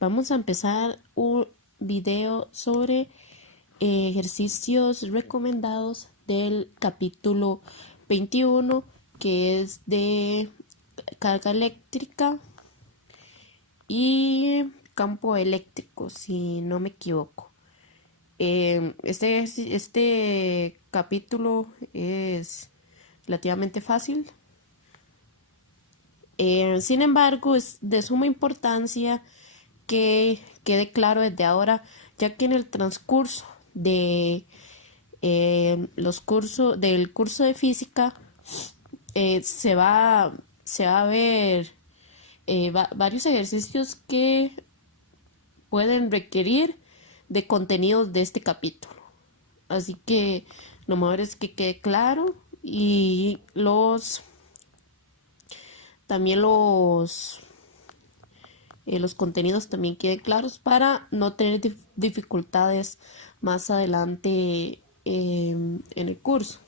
Vamos a empezar un video sobre ejercicios recomendados del capítulo 21, que es de carga eléctrica y campo eléctrico, si no me equivoco. Este capítulo es relativamente fácil. Sin embargo, es de suma importancia que quede claro desde ahora, ya que en el transcurso de del curso de física se va a ver varios ejercicios que pueden requerir de contenidos de este capítulo. Así que lo mejor es que quede claro y también los contenidos también queden claros para no tener dificultades más adelante en el curso.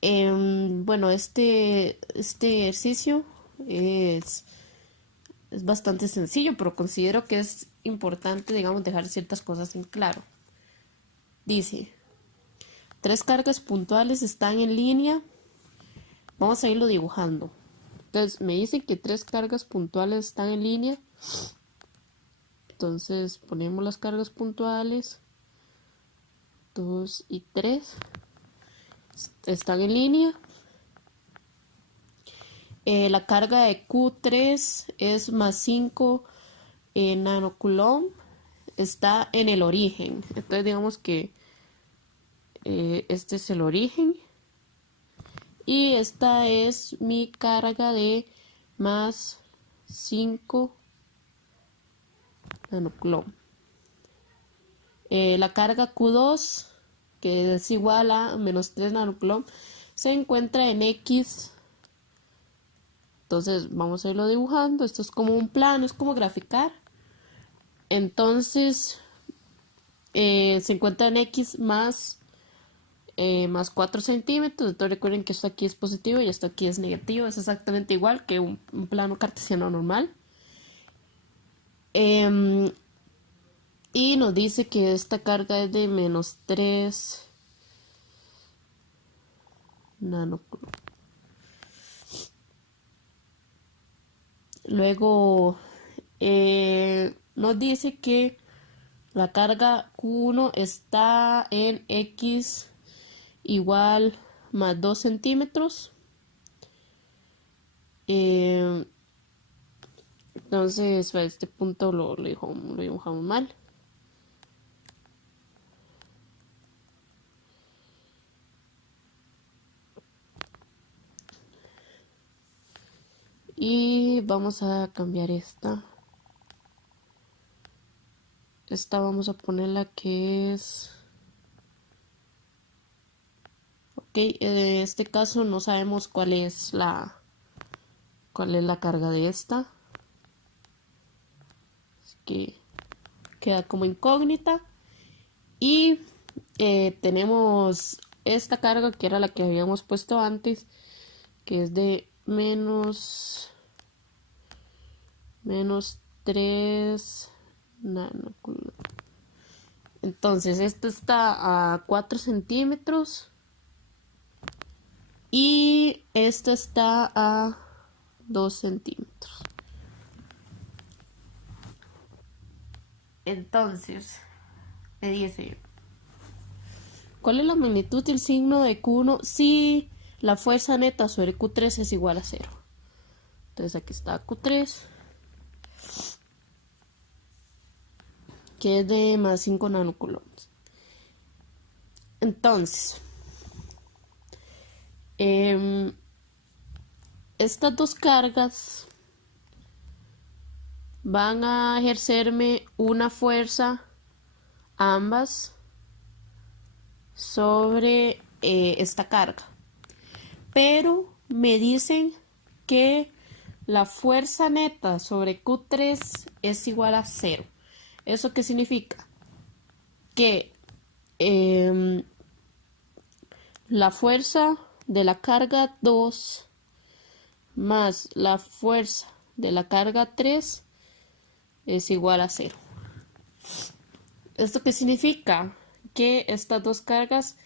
Bueno, este ejercicio es bastante sencillo, pero considero que es importante, digamos, dejar ciertas cosas en claro. Dice, 3 cargas puntuales están en línea. Vamos a irlo dibujando. Entonces me dicen que 3 cargas puntuales están en línea. Entonces ponemos las cargas puntuales. 2 y 3 están en línea. La carga de Q3 es más 5 nanocoulomb. Está en el origen. Entonces digamos que este es el origen. Y esta es mi carga de más 5 nanocoulomb. La carga Q2, que es igual a menos 3 nanocoulomb, se encuentra en X. Entonces vamos a irlo dibujando. Esto es como un plano, es como graficar. Entonces se encuentra en X más 4 centímetros. Entonces recuerden que esto aquí es positivo y esto aquí es negativo. Es exactamente igual que un plano cartesiano normal. Y nos dice que esta carga es de menos 3 nanocoulomb. Luego nos dice que la carga Q1 está en X igual más 2 centímetros. Entonces a este punto lo dibujamos mal. Y vamos a cambiar esta. Esta vamos a ponerla que es... Ok, en este caso no sabemos cuál es la carga de esta. Así que queda como incógnita. Y tenemos esta carga que era la que habíamos puesto antes, que es de menos 3 nanocoulomb. Entonces esto está a 4 centímetros y esto está a 2 centímetros. Entonces me dice, ¿cuál es la magnitud del signo de Q1 si la fuerza neta sobre Q3 es igual a 0? Entonces aquí está Q3, que es de más 5 nanocoulombs. Entonces, estas dos cargas van a ejercerme una fuerza, ambas, sobre esta carga. Pero me dicen que la fuerza neta sobre Q3 es igual a 0. ¿Eso qué significa? Que la fuerza de la carga 2 más la fuerza de la carga 3 es igual a 0. ¿Esto qué significa? Que estas dos cargas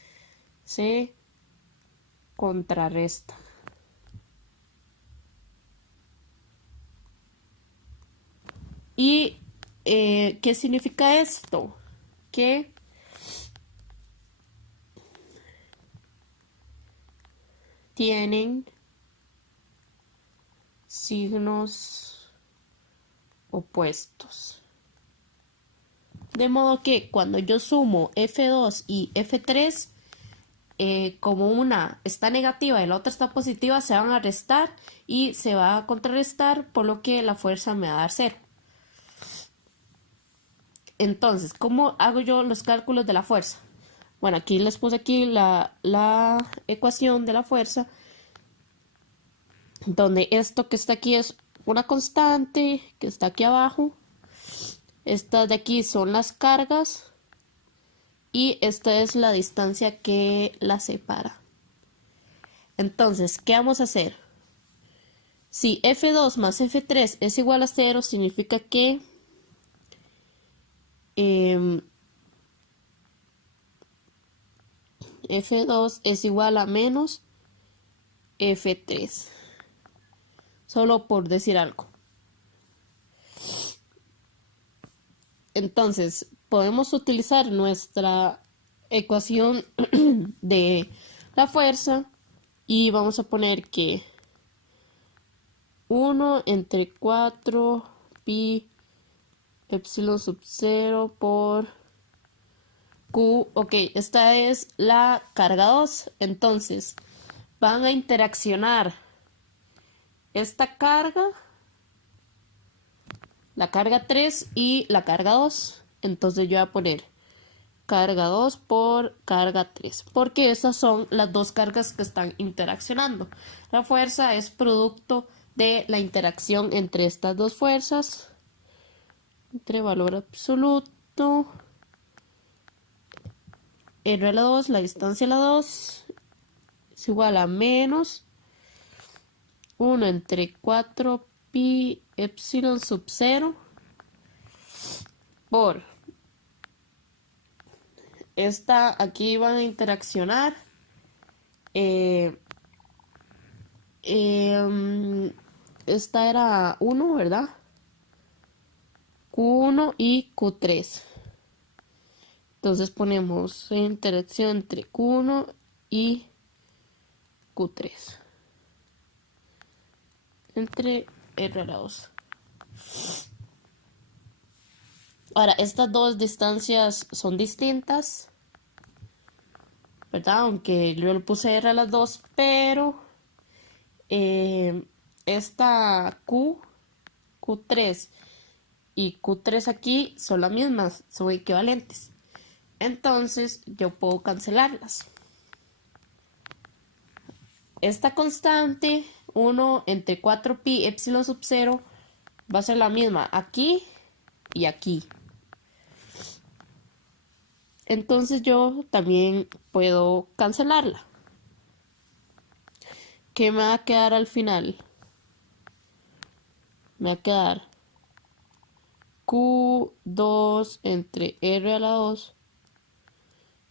se contrarrestan. ¿Y qué significa esto? Que tienen signos opuestos. De modo que cuando yo sumo F2 y F3, como una está negativa y la otra está positiva, se van a restar y se va a contrarrestar, por lo que la fuerza me va a dar 0. Entonces, ¿cómo hago yo los cálculos de la fuerza? Bueno, aquí les puse aquí la ecuación de la fuerza, donde esto que está aquí es una constante que está aquí abajo. Estas de aquí son las cargas y esta es la distancia que las separa. Entonces, ¿qué vamos a hacer? Si F2 más F3 es igual a 0, significa que F2 es igual a menos F3. Solo por decir algo. Entonces, podemos utilizar nuestra ecuación de la fuerza y vamos a poner que 1 entre 4 pi epsilon sub 0 por Q. Ok, esta es la carga 2. Entonces, van a interaccionar esta carga, la carga 3 y la carga 2. Entonces yo voy a poner carga 2 por carga 3, porque esas son las dos cargas que están interaccionando. La fuerza es producto de la interacción entre estas dos fuerzas, entre valor absoluto, R a la 2, la distancia a la 2, es igual a menos 1 entre 4 pi epsilon sub 0 por esta. Aquí van a interaccionar esta era 1, ¿verdad? Q1 y Q3. Entonces ponemos interacción entre Q1 y Q3 entre R a la 2. Ahora, estas dos distancias son distintas, ¿verdad? Aunque yo le puse R a las 2, pero esta Q3 y Q3 aquí son las mismas, son equivalentes. Entonces yo puedo cancelarlas. Esta constante, 1 entre 4 pi epsilon sub 0, va a ser la misma aquí y aquí. Entonces yo también puedo cancelarla. ¿Qué me va a quedar al final? Me va a quedar Q2 entre R a la 2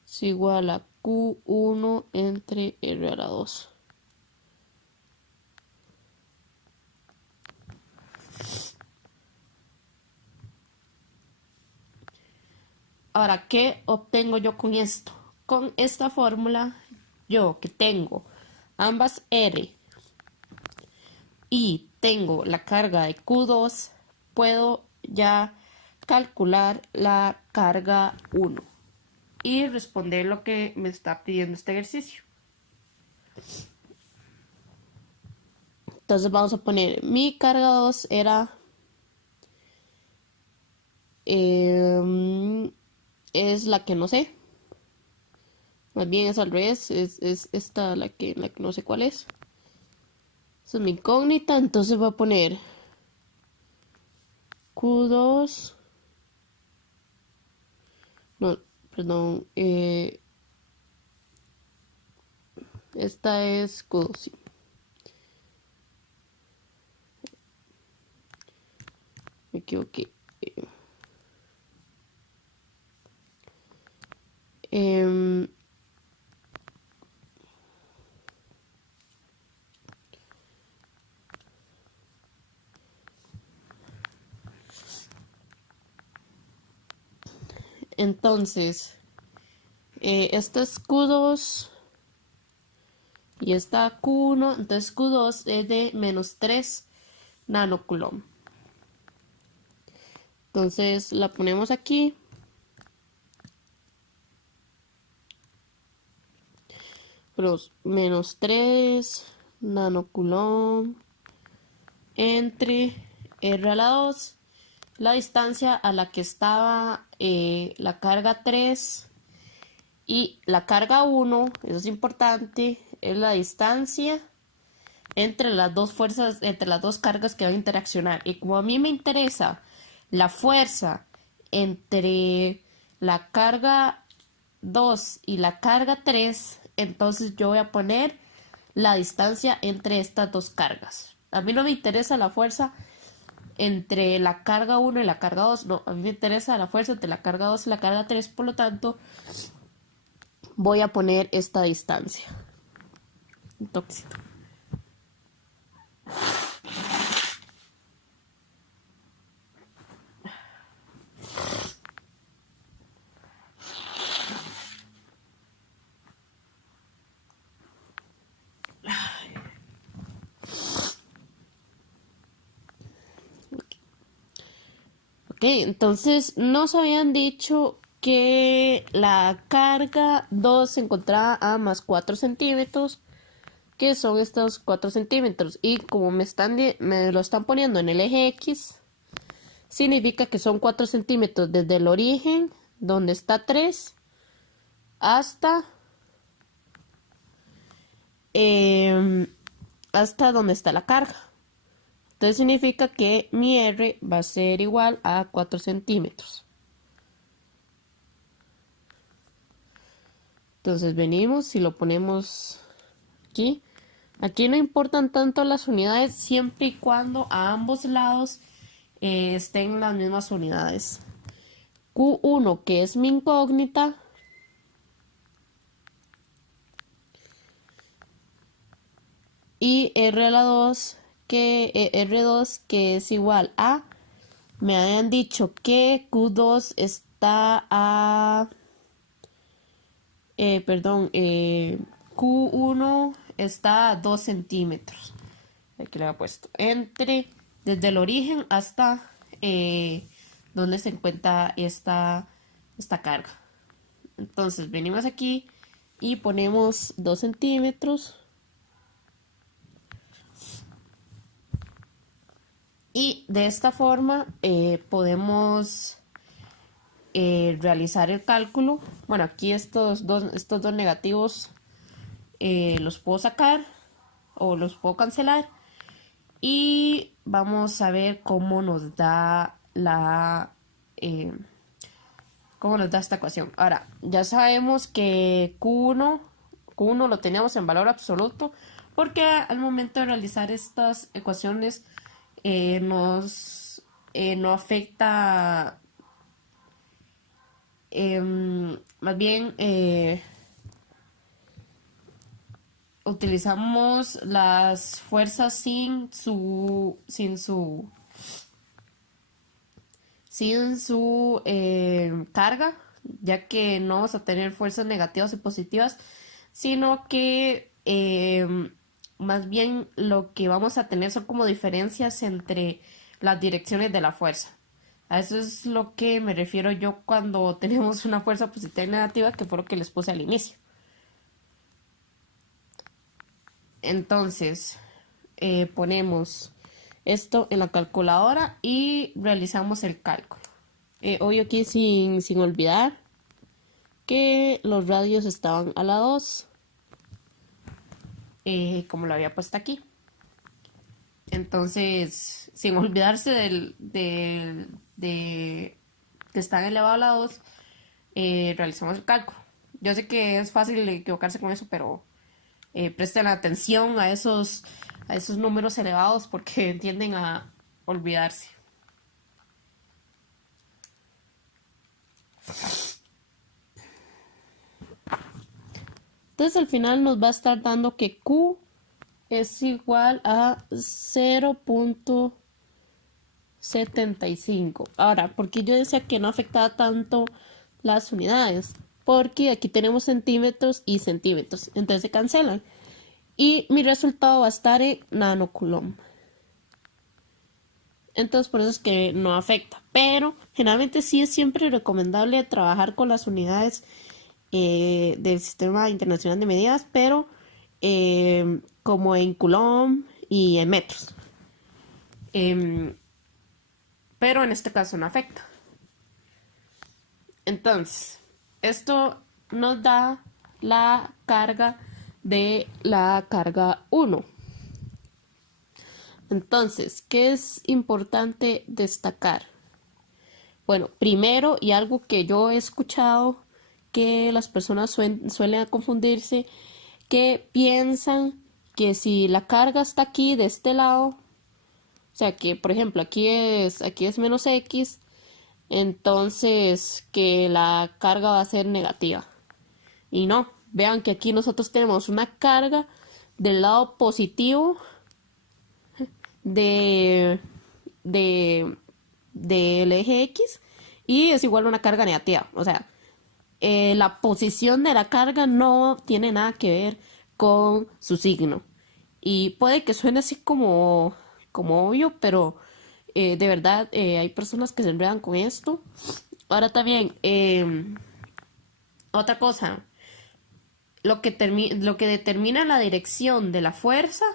es igual a Q1 entre R a la 2. Ahora, ¿qué obtengo yo con esto? Con esta fórmula, yo que tengo ambas R y tengo la carga de Q2, puedo ya calcular la carga 1 y responder lo que me está pidiendo este ejercicio. Entonces vamos a poner mi carga 2 era es la que no sé. Más bien es al revés, es esta la que no sé cuál es. Esa es mi incógnita, entonces voy a poner Q2. No, perdón. Esta es Q2. Sí. me equivoqué. Em, entonces, este es Q2 y esta Q1. Entonces Q2 es de menos 3 nanocoulomb. Entonces la ponemos aquí. Menos 3 nanocoulomb entre R a la 2, la distancia a la que estaba la carga 3 y la carga 1, eso es importante, es la distancia entre las dos fuerzas, entre las dos cargas que van a interaccionar. Y como a mí me interesa la fuerza entre la carga 2 y la carga 3, entonces yo voy a poner la distancia entre estas dos cargas. A mí no me interesa la fuerza entre la carga 1 y la carga 2, no, a mí me interesa la fuerza entre la carga 2 y la carga 3, por lo tanto voy a poner esta distancia. Un toquecito. Ok, entonces nos habían dicho que la carga 2 se encontraba a más 4 centímetros, que son estos 4 centímetros. Y como me lo están poniendo en el eje X, significa que son 4 centímetros desde el origen, donde está 3, hasta, hasta donde está la carga. Entonces significa que mi R va a ser igual a 4 centímetros. Entonces venimos y lo ponemos aquí. Aquí no importan tanto las unidades siempre y cuando a ambos lados estén las mismas unidades. Q1, que es mi incógnita, y R a la 2, R2, que es igual a, me habían dicho que Q2 está a, Q1 está a 2 centímetros. Aquí le he puesto desde el origen hasta donde se encuentra esta carga. Entonces venimos aquí y ponemos 2 centímetros. Y de esta forma podemos realizar el cálculo. Bueno, aquí estos dos negativos los puedo sacar o los puedo cancelar. Y vamos a ver cómo nos da cómo nos da esta ecuación. Ahora, ya sabemos que Q1 lo teníamos en valor absoluto porque al momento de realizar estas ecuaciones no afecta, más bien utilizamos las fuerzas sin su carga, ya que no vamos a tener fuerzas negativas y positivas, sino que más bien lo que vamos a tener son como diferencias entre las direcciones de la fuerza. A eso es lo que me refiero yo cuando tenemos una fuerza positiva y negativa, que fue lo que les puse al inicio. Entonces, ponemos esto en la calculadora y realizamos el cálculo. Obvio aquí sin olvidar que los radios estaban a la 2, como lo había puesto aquí. Entonces, sin olvidarse de que están elevado a la 2, realizamos el cálculo. Yo sé que es fácil equivocarse con eso, pero presten atención a esos números elevados porque tienden a olvidarse. Entonces al final nos va a estar dando que Q es igual a 0.75. Ahora, ¿por qué yo decía que no afectaba tanto las unidades? Porque aquí tenemos centímetros y centímetros, entonces se cancelan. Y mi resultado va a estar en nanocoulomb. Entonces por eso es que no afecta. Pero generalmente sí es siempre recomendable trabajar con las unidades del Sistema Internacional de Medidas, pero como en coulomb y en metros. Pero en este caso no afecta. Entonces, esto nos da la carga de la carga 1. Entonces, ¿qué es importante destacar? Bueno, primero, y algo que yo he escuchado que las personas suelen confundirse, que piensan que si la carga está aquí de este lado, o sea que por ejemplo aquí es menos x, entonces que la carga va a ser negativa. Y no, vean que aquí nosotros tenemos una carga del lado positivo de, de, del eje X y es igual a una carga negativa. O sea, la posición de la carga no tiene nada que ver con su signo. Y puede que suene así como obvio, pero de verdad hay personas que se enredan con esto. Ahora también, otra cosa, lo que determina la dirección de la fuerza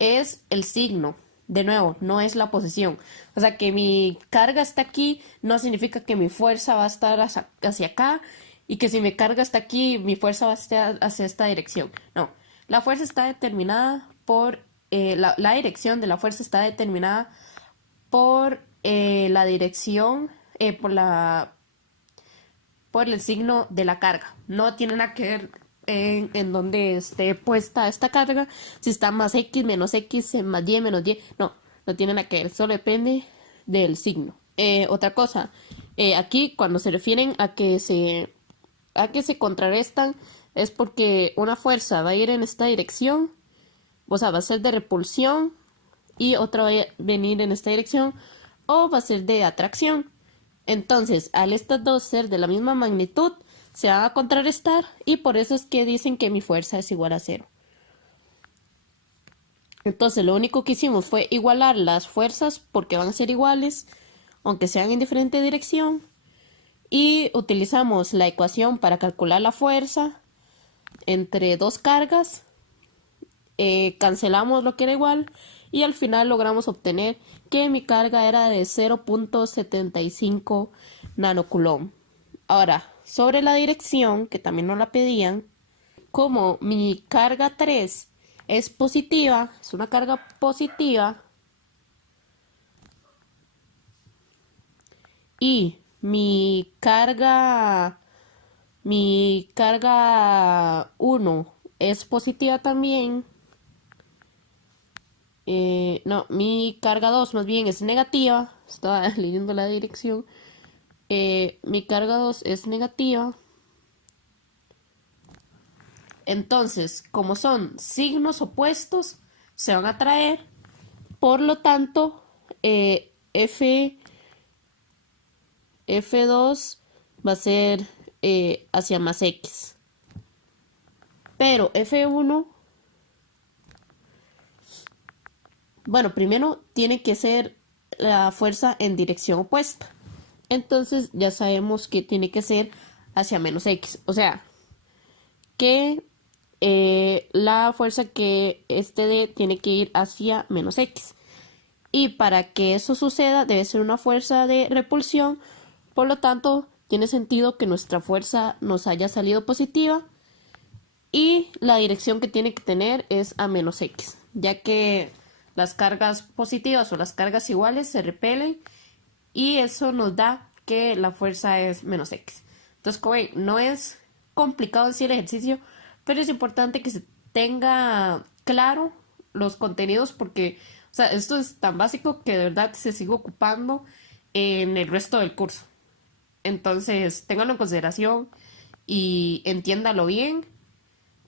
es el signo. De nuevo, no es la posición. O sea, que mi carga está aquí no significa que mi fuerza va a estar hacia acá y que si mi carga está aquí, mi fuerza va a estar hacia esta dirección. No, la fuerza está determinada por, la dirección de la fuerza está determinada por la dirección, por el signo de la carga. No tiene nada que ver en donde esté puesta esta carga, si está más X, menos X, más Y, menos Y. No, no tiene nada que ver, solo depende del signo. Otra cosa, aquí cuando se refieren a que se contrarrestan, es porque una fuerza va a ir en esta dirección, o sea, va a ser de repulsión, y otra va a venir en esta dirección, o va a ser de atracción. Entonces, al estas dos ser de la misma magnitud, se van a contrarrestar y por eso es que dicen que mi fuerza es igual a cero. Entonces, lo único que hicimos fue igualar las fuerzas porque van a ser iguales, aunque sean en diferente dirección. Y utilizamos la ecuación para calcular la fuerza entre dos cargas. Cancelamos lo que era igual y al final logramos obtener que mi carga era de 0.75 nanocoulomb. Ahora, sobre la dirección, que también nos la pedían, como mi carga 3 es positiva, es una carga positiva, y mi carga 1 es positiva también. No, mi carga 2 más bien es negativa. Estaba leyendo la dirección. Mi carga 2 es negativa. Entonces, como son signos opuestos, se van a atraer. Por lo tanto, F2 va a ser hacia más X. Pero F1, bueno, primero tiene que ser la fuerza en dirección opuesta. Entonces ya sabemos que tiene que ser hacia menos X. O sea, que la fuerza que este D tiene que ir hacia menos X. Y para que eso suceda debe ser una fuerza de repulsión. Por lo tanto, tiene sentido que nuestra fuerza nos haya salido positiva. Y la dirección que tiene que tener es a menos X. Ya que las cargas positivas o las cargas iguales se repelen. Y eso nos da que la fuerza es menos X. Entonces, como ven, no es complicado decir el ejercicio, pero es importante que se tenga claro los contenidos porque, o sea, esto es tan básico que de verdad se sigue ocupando en el resto del curso. Entonces, ténganlo en consideración y entiéndalo bien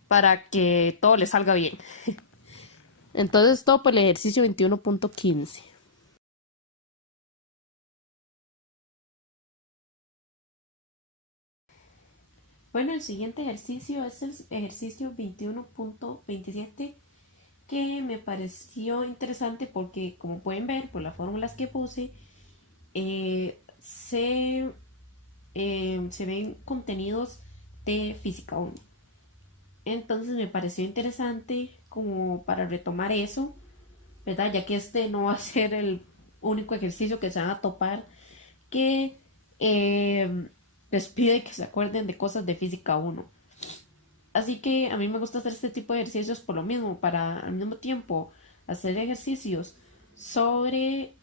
para que todo le salga bien. Entonces, todo por el ejercicio 21.15. Bueno, el siguiente ejercicio es el ejercicio 21.27, que me pareció interesante porque, como pueden ver por las fórmulas que puse, se ven contenidos de física 1. Entonces me pareció interesante como para retomar eso, ¿verdad? Ya que este no va a ser el único ejercicio que se van a topar, que les pide que se acuerden de cosas de física 1. Así que a mí me gusta hacer este tipo de ejercicios por lo mismo, para al mismo tiempo hacer ejercicios sobre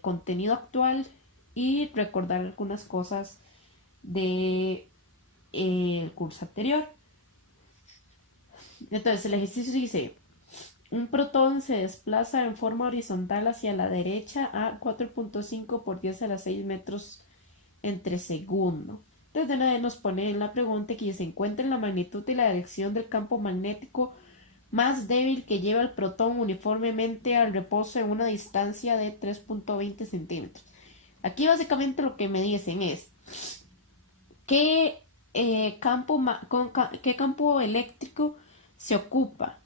contenido actual y recordar algunas cosas de el curso anterior. Entonces el ejercicio dice: un protón se desplaza en forma horizontal hacia la derecha a 4.5 por 10 a la 6 metros entre segundo. Entonces de nada nos pone en la pregunta que se encuentra en la magnitud y la dirección del campo magnético más débil que lleva el protón uniformemente al reposo en una distancia de 3.20 centímetros. Aquí básicamente lo que me dicen es qué, qué campo eléctrico se ocupa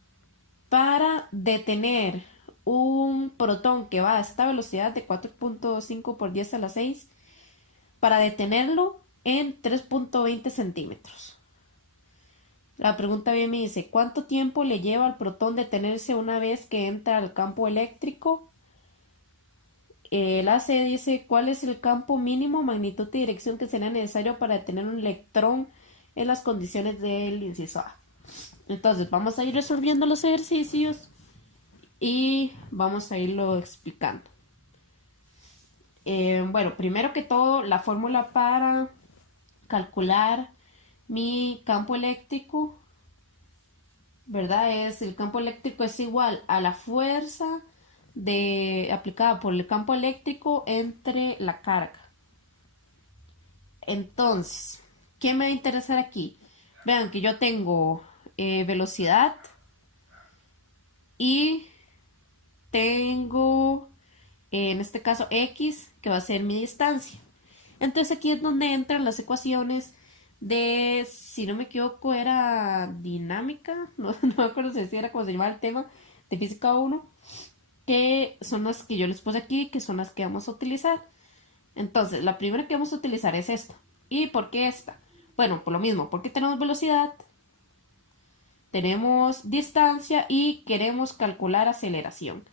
para detener un protón que va a esta velocidad de 4.5 por 10 a la 6, para detenerlo en 3.20 centímetros. La pregunta bien me dice: ¿cuánto tiempo le lleva al protón detenerse una vez que entra al campo eléctrico? El AC dice: ¿cuál es el campo mínimo, magnitud y dirección que sería necesario para detener un electrón en las condiciones del inciso A? Entonces vamos a ir resolviendo los ejercicios y vamos a irlo explicando. Bueno, primero que todo, la fórmula para calcular mi campo eléctrico, ¿verdad? El campo eléctrico es igual a la fuerza aplicada por el campo eléctrico entre la carga. Entonces, ¿qué me va a interesar aquí? Vean que yo tengo velocidad y tengo, en este caso, X, que va a ser mi distancia. Entonces aquí es donde entran las ecuaciones de, si no me equivoco, era dinámica, no me acuerdo si era como se llamaba el tema, de física 1, que son las que yo les puse aquí, que son las que vamos a utilizar. Entonces, la primera que vamos a utilizar es esta. ¿Y por qué esta? Bueno, por lo mismo, porque tenemos velocidad, tenemos distancia y queremos calcular aceleración.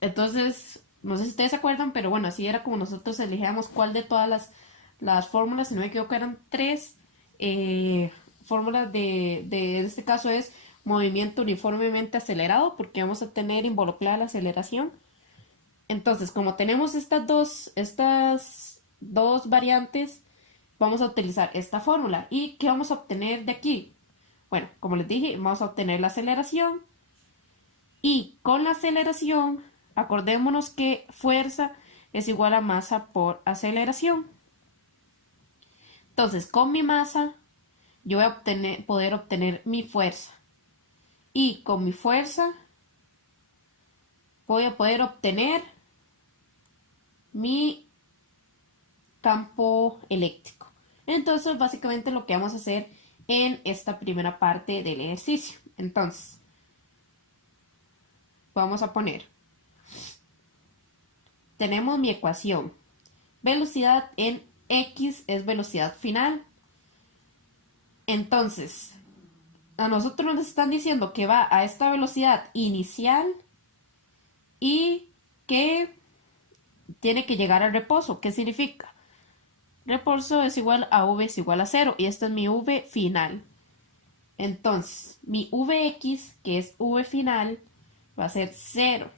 Entonces, no sé si ustedes se acuerdan, pero bueno, así era como nosotros elegíamos cuál de todas las fórmulas, si no me equivoco, eran tres fórmulas en este caso es movimiento uniformemente acelerado, porque vamos a tener involucrada la aceleración. Entonces, como tenemos estas dos variantes, vamos a utilizar esta fórmula. ¿Y qué vamos a obtener de aquí? Bueno, como les dije, vamos a obtener la aceleración. Y con la aceleración, acordémonos que fuerza es igual a masa por aceleración. Entonces, con mi masa, yo voy a poder obtener mi fuerza. Y con mi fuerza, voy a poder obtener mi campo eléctrico. Entonces, básicamente lo que vamos a hacer en esta primera parte del ejercicio. Entonces, vamos a poner, tenemos mi ecuación. Velocidad en X es velocidad final. Entonces, a nosotros nos están diciendo que va a esta velocidad inicial y que tiene que llegar al reposo. ¿Qué significa? Reposo es igual a V es igual a 0 y esta es mi V final. Entonces, mi Vx, que es V final, va a ser 0.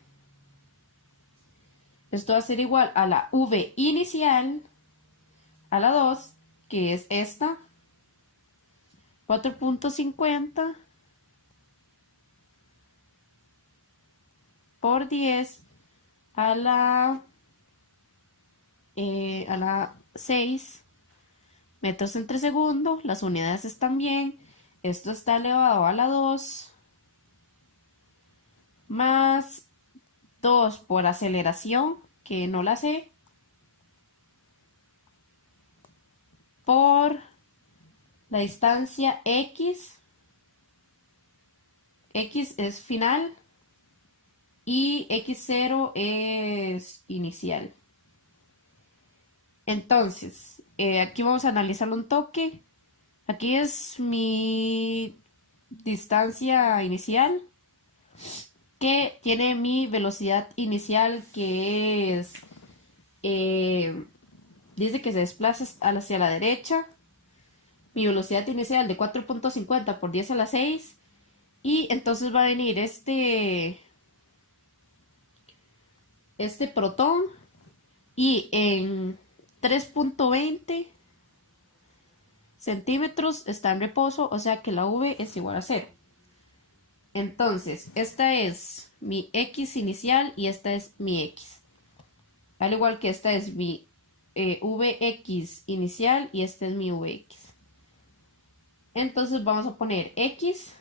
Esto va a ser igual a la V inicial, a la 2, que es esta, 4.50 por 10 a la 6 metros entre segundo. Las unidades están bien. esto está elevado a la 2 más 2 por aceleración, que no la sé, por la distancia x, x es final y x0 es inicial. Entonces, aquí vamos a analizarlo un toque. Aquí es mi distancia inicial, que tiene mi velocidad inicial, que es, dice que se desplaza hacia la derecha. Mi velocidad inicial de 4.50 por 10 a la 6. Y entonces va a venir este protón, y en 3.20 centímetros está en reposo, o sea que la V es igual a 0. Entonces, esta es mi X inicial y esta es mi X. Al igual que esta es mi Vx inicial y esta es mi Vx. Entonces vamos a poner X,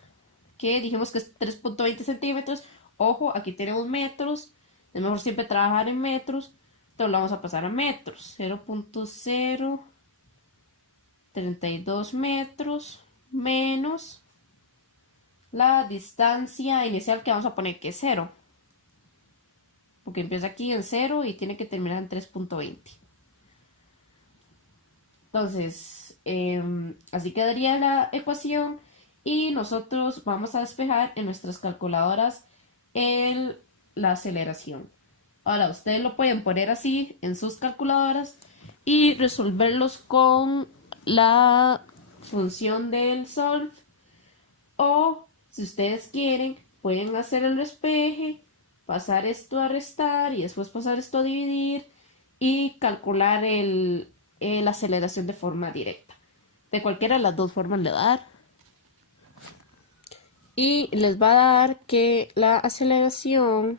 que dijimos que es 3.20 centímetros. Ojo, aquí tenemos metros. Es mejor siempre trabajar en metros. Entonces lo vamos a pasar a metros. 0.032 metros menos la distancia inicial, que vamos a poner que es 0. Porque empieza aquí en 0 y tiene que terminar en 3.20. Entonces, así quedaría la ecuación. Y nosotros vamos a despejar en nuestras calculadoras la aceleración. Ahora, ustedes lo pueden poner así en sus calculadoras y resolverlos con la función del solve. O, si ustedes quieren, pueden hacer el despeje, pasar esto a restar y después pasar esto a dividir y calcular la aceleración de forma directa. De cualquiera de las dos formas le va a dar. Y les va a dar que la aceleración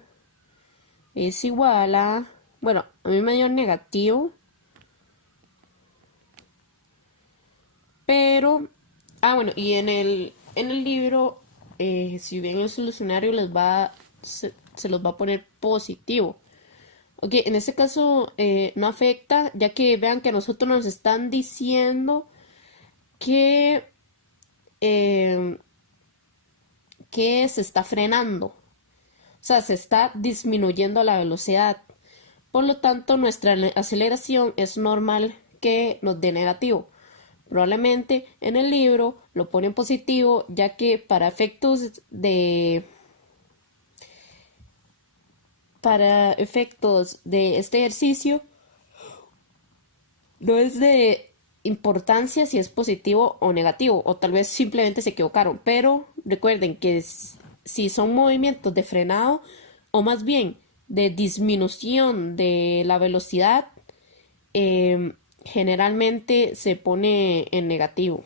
es igual a, bueno, a mí me dio negativo, pero, bueno, y en el libro, si bien el solucionario se los va a poner positivo. Ok, en este caso no afecta, ya que vean que a nosotros nos están diciendo que, que se está frenando. O sea, se está disminuyendo la velocidad. Por lo tanto, nuestra aceleración es normal que nos dé negativo. Probablemente en el libro lo ponen positivo, ya que para efectos de este ejercicio no es de importancia si es positivo o negativo, o tal vez simplemente se equivocaron, pero recuerden que si son movimientos de frenado, o más bien de disminución de la velocidad, generalmente se pone en negativo.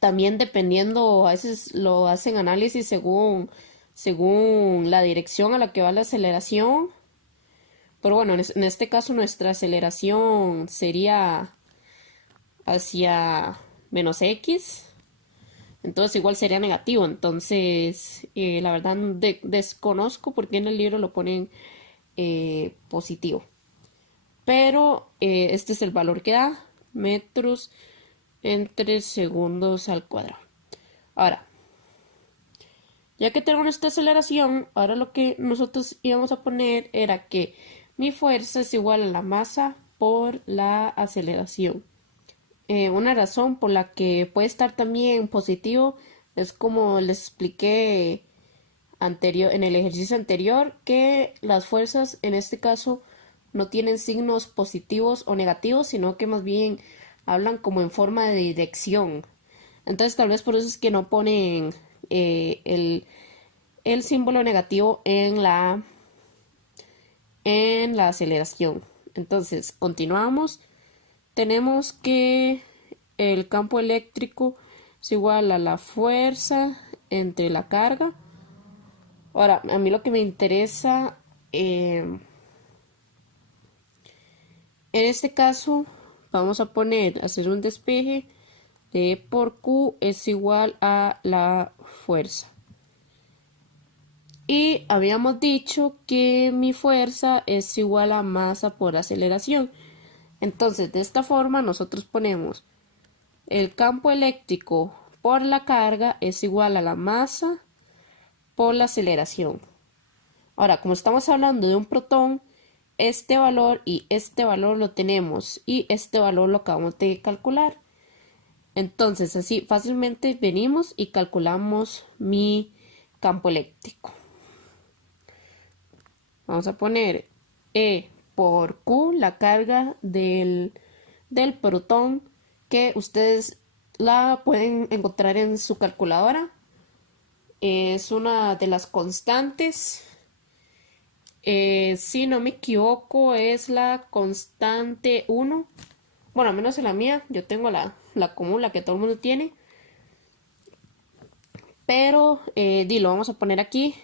También dependiendo, a veces lo hacen análisis según la dirección a la que va la aceleración. Pero bueno, en este caso nuestra aceleración sería hacia menos X. Entonces igual sería negativo. Entonces, la verdad desconozco por qué en el libro lo ponen positivo. Pero este es el valor que da, metros entre segundos al cuadrado. Ahora, ya que tengo nuestra aceleración, ahora lo que nosotros íbamos a poner era que mi fuerza es igual a la masa por la aceleración. Una razón por la que puede estar también positivo es, como les expliqué en el ejercicio anterior, que las fuerzas en este caso no tienen signos positivos o negativos, sino que más bien hablan como en forma de dirección. Entonces tal vez por eso es que no ponen el símbolo negativo en la aceleración. Entonces continuamos. Tenemos que el campo eléctrico es igual a la fuerza entre la carga. Ahora, a mí lo que me interesa en este caso, vamos a hacer un despeje de E por Q es igual a la fuerza. Y habíamos dicho que mi fuerza es igual a masa por aceleración. Entonces, de esta forma nosotros ponemos el campo eléctrico por la carga es igual a la masa por la aceleración. Ahora, como estamos hablando de un protón, este valor y este valor lo tenemos y este valor lo acabamos de calcular. Entonces, así fácilmente venimos y calculamos mi campo eléctrico. Vamos a poner E por Q, la carga del protón, que ustedes la pueden encontrar en su calculadora. Es una de las constantes. Si no me equivoco, es la constante 1. Bueno, al menos en la mía, yo tengo la común, la que todo el mundo tiene. Pero lo vamos a poner aquí.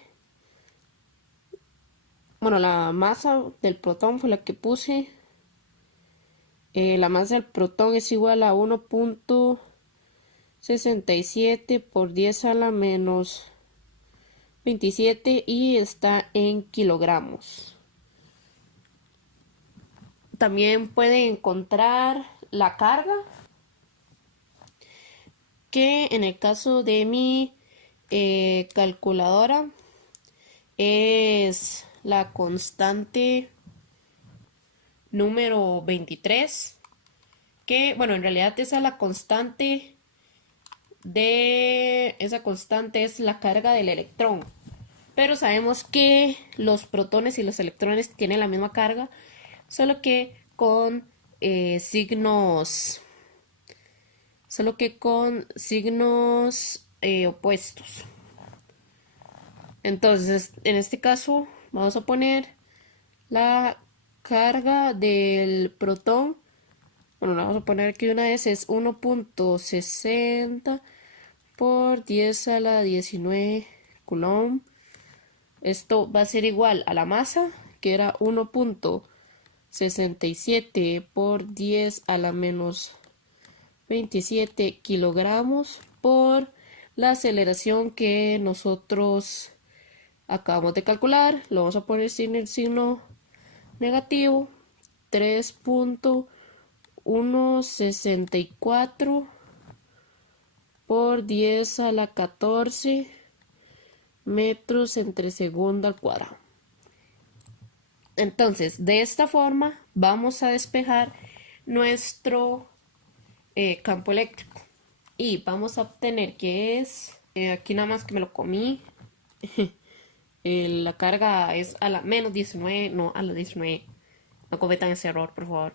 Bueno, la masa del protón fue la que puse. La masa del protón es igual a 1.67 por 10 a la menos 27 y está en kilogramos. También pueden encontrar la carga, que en el caso de mi calculadora es la constante número 23, que bueno, en realidad esa constante es la carga del electrón, pero sabemos que los protones y los electrones tienen la misma carga, solo que con signos opuestos. Entonces, en este caso, vamos a poner la carga del protón. Bueno, la vamos a poner aquí una vez, es 1.60 por 10 a la 19 coulomb. Esto va a ser igual a la masa, que era 1.67 por 10 a la menos 27 kilogramos, por la aceleración que nosotros acabamos de calcular. Lo vamos a poner sin el signo negativo, 3.164 por 10 a la 14 metros entre segundo al cuadrado. Entonces, de esta forma vamos a despejar nuestro campo eléctrico y vamos a obtener que es, aquí nada más que me lo comí, la carga es a la menos 19, no a la 19, no cometan ese error, por favor.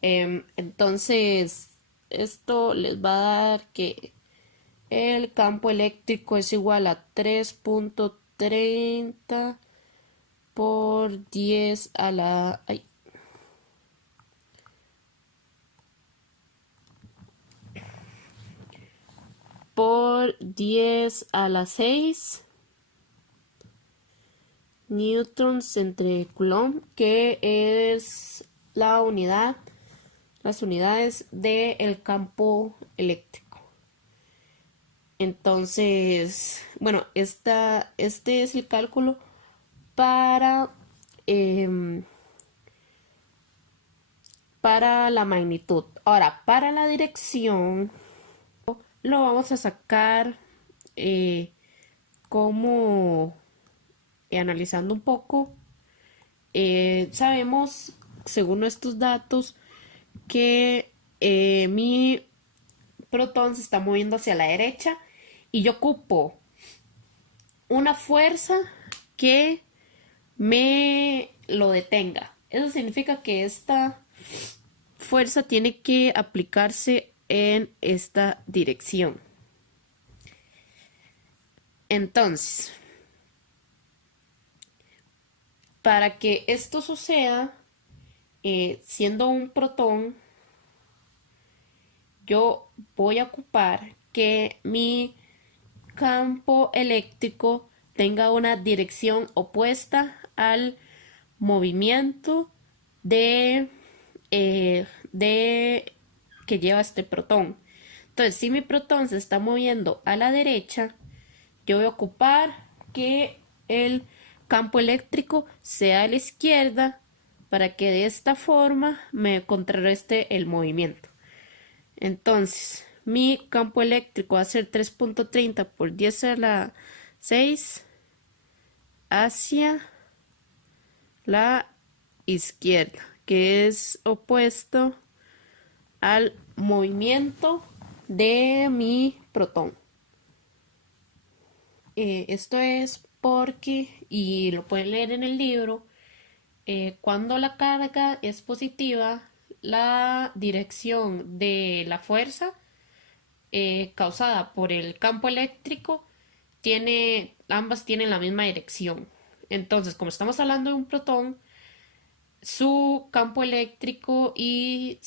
Entonces, esto les va a dar que el campo eléctrico es igual a 3.30 por 10 a la... por 10 a la 6 newtons entre coulomb, que es la unidad, las unidades del campo eléctrico. Entonces, bueno, este es el cálculo para la magnitud. Ahora, para la dirección lo vamos a sacar como analizando un poco. Sabemos, según estos datos, que mi protón se está moviendo hacia la derecha y yo ocupo una fuerza que me lo detenga. Eso significa que esta fuerza tiene que aplicarse en esta dirección. Entonces, para que esto suceda, siendo un protón, yo voy a ocupar que mi campo eléctrico tenga una dirección opuesta al movimiento de que lleva este protón. Entonces, si mi protón se está moviendo a la derecha, yo voy a ocupar que el campo eléctrico sea a la izquierda para que de esta forma me contrarreste el movimiento. Entonces, mi campo eléctrico va a ser 3.30 por 10 a la 6 hacia la izquierda, que es opuesto al movimiento de mi protón. Esto es porque, y lo pueden leer en el libro, cuando la carga es positiva, la dirección de la fuerza causada por el campo eléctrico ambas tienen la misma dirección. Entonces, como estamos hablando de un protón, su campo eléctrico y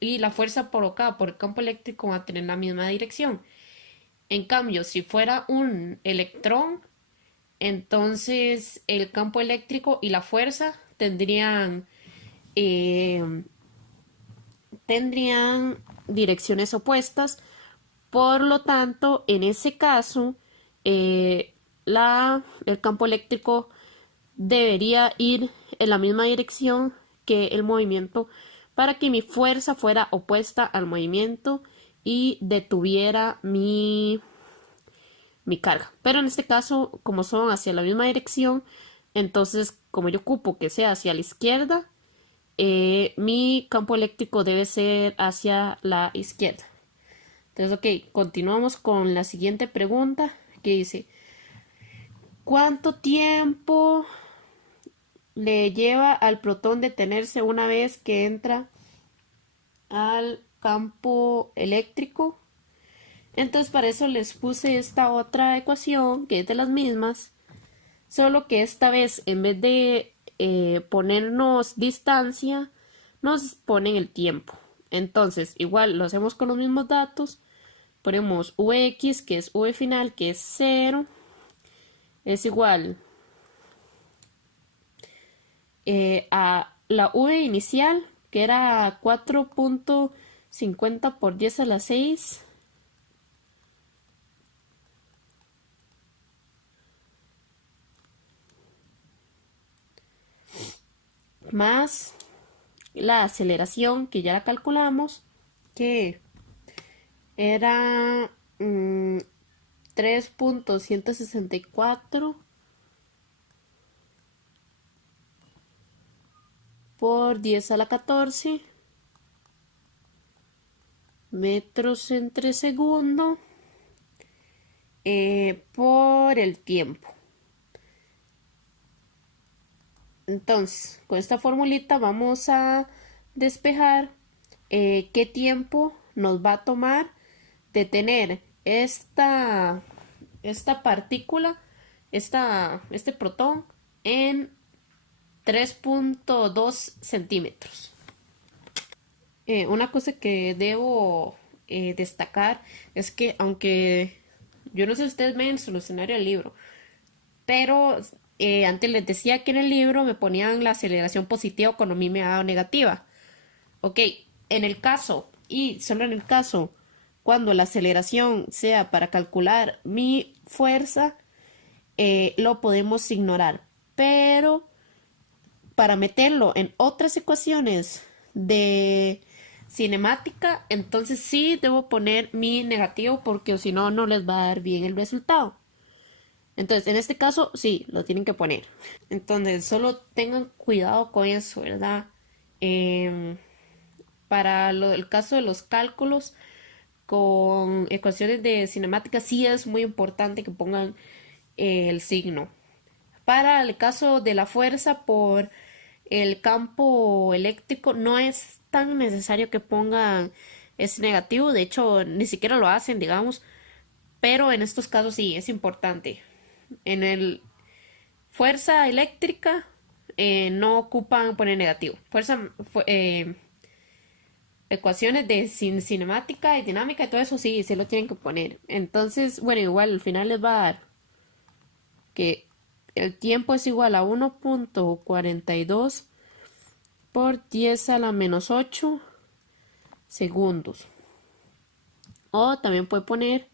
la fuerza provocada por el campo eléctrico van a tener la misma dirección. En cambio, si fuera un electrón, entonces el campo eléctrico y la fuerza eh, tendrían direcciones opuestas. Por lo tanto, en ese caso, el campo eléctrico debería ir en la misma dirección que el movimiento para que mi fuerza fuera opuesta al movimiento y detuviera mi carga. Pero en este caso, como son hacia la misma dirección, entonces como yo ocupo que sea hacia la izquierda, mi campo eléctrico debe ser hacia la izquierda. Entonces, ok, continuamos con la siguiente pregunta que dice, ¿cuánto tiempo le lleva al protón detenerse una vez que entra al campo eléctrico? Entonces para eso les puse esta otra ecuación que es de las mismas, solo que esta vez en vez de ponernos distancia, nos ponen el tiempo. Entonces igual lo hacemos con los mismos datos, ponemos Vx, que es V final, que es 0, es igual a la V inicial, que era 4.50 por 10 a la 6, más la aceleración, que ya la calculamos, que era 3.164 por 10 a la 14 metros entre segundo por el tiempo. Entonces, con esta formulita vamos a despejar qué tiempo nos va a tomar detener esta partícula, este protón, en 3.2 centímetros. Una cosa que debo destacar es que, aunque yo no sé si ustedes ven el solucionario del libro, pero antes les decía que en el libro me ponían la aceleración positiva cuando a mí me daba negativa. Ok, en el caso, y solo en el caso, cuando la aceleración sea para calcular mi fuerza, lo podemos ignorar. Pero para meterlo en otras ecuaciones de cinemática, entonces sí debo poner mi negativo porque si no, no les va a dar bien el resultado. Entonces, en este caso, sí, lo tienen que poner. Entonces, solo tengan cuidado con eso, ¿verdad? Para el caso de los cálculos con ecuaciones de cinemática, sí es muy importante que pongan el signo. Para el caso de la fuerza por el campo eléctrico, no es tan necesario que pongan ese negativo. De hecho, ni siquiera lo hacen, digamos. Pero en estos casos sí, es importante. En el fuerza eléctrica no ocupan poner negativo. Ecuaciones de cinemática y dinámica y todo eso sí, se lo tienen que poner. Entonces, bueno, igual al final les va a dar que el tiempo es igual a 1.42 por 10 a la menos 8 segundos. O también puede poner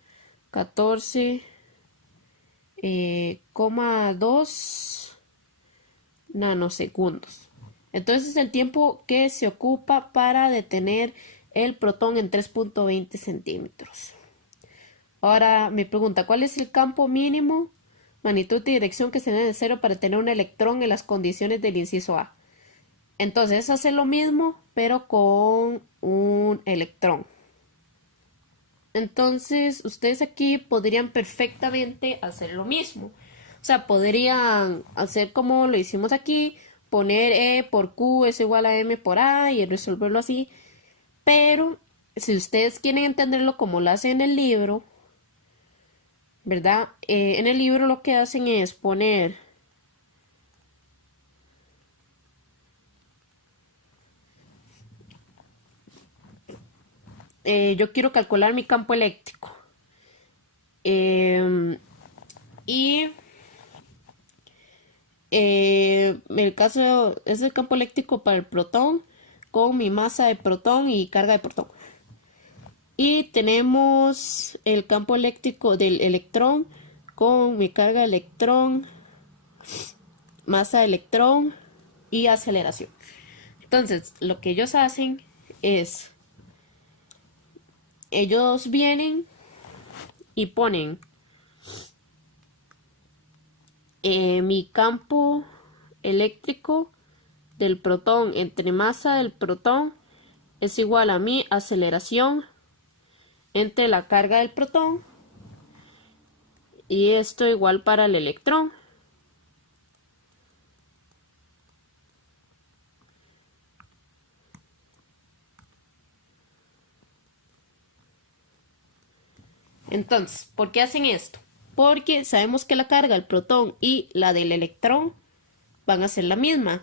14,2 nanosegundos. Entonces es el tiempo que se ocupa para detener el protón en 3,20 centímetros. Ahora me pregunta, ¿cuál es el campo mínimo, magnitud y dirección que se debe de cero para tener un electrón en las condiciones del inciso A? Entonces hace lo mismo, pero con un electrón. Entonces ustedes aquí podrían perfectamente hacer lo mismo. O sea, podrían hacer como lo hicimos aquí, poner E por Q es igual a M por A y resolverlo así. Pero si ustedes quieren entenderlo como lo hacen en el libro, ¿verdad? En el libro lo que hacen es poner yo quiero calcular mi campo eléctrico. Y el caso es el campo eléctrico para el protón con mi masa de protón y carga de protón. Y tenemos el campo eléctrico del electrón con mi carga de electrón, masa de electrón y aceleración. Entonces, lo que ellos hacen es, ellos vienen y ponen mi campo eléctrico del protón entre masa del protón es igual a mi aceleración entre la carga del protón y esto igual para el electrón. Entonces, ¿por qué hacen esto? Porque sabemos que la carga del protón y la del electrón van a ser la misma.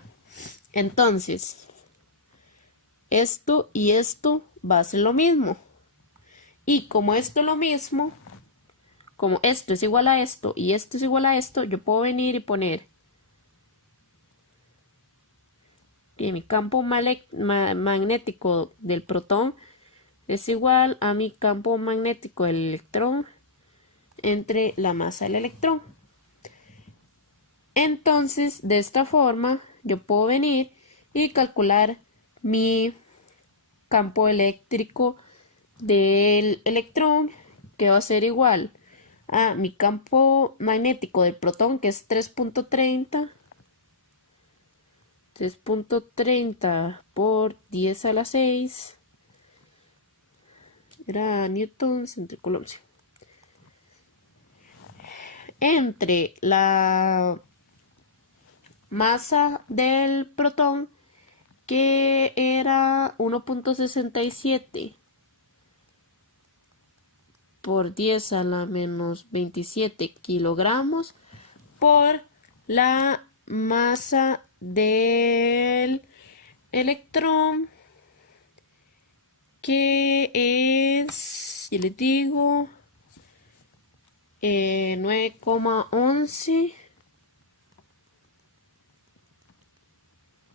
Entonces, esto y esto va a ser lo mismo. Y como esto es lo mismo, como esto es igual a esto y esto es igual a esto, yo puedo venir y poner que mi campo magnético del protón es igual a mi campo magnético del electrón entre la masa del electrón. Entonces, de esta forma, yo puedo venir y calcular mi campo eléctrico del electrón, que va a ser igual a mi campo magnético del protón, que es 3.30 por 10 a la 6, era newtons entre coulombs, entre la masa del protón, que era 1.67 por 10 a la menos 27 kilogramos, por la masa del electrón, que es, ya les digo, 9,11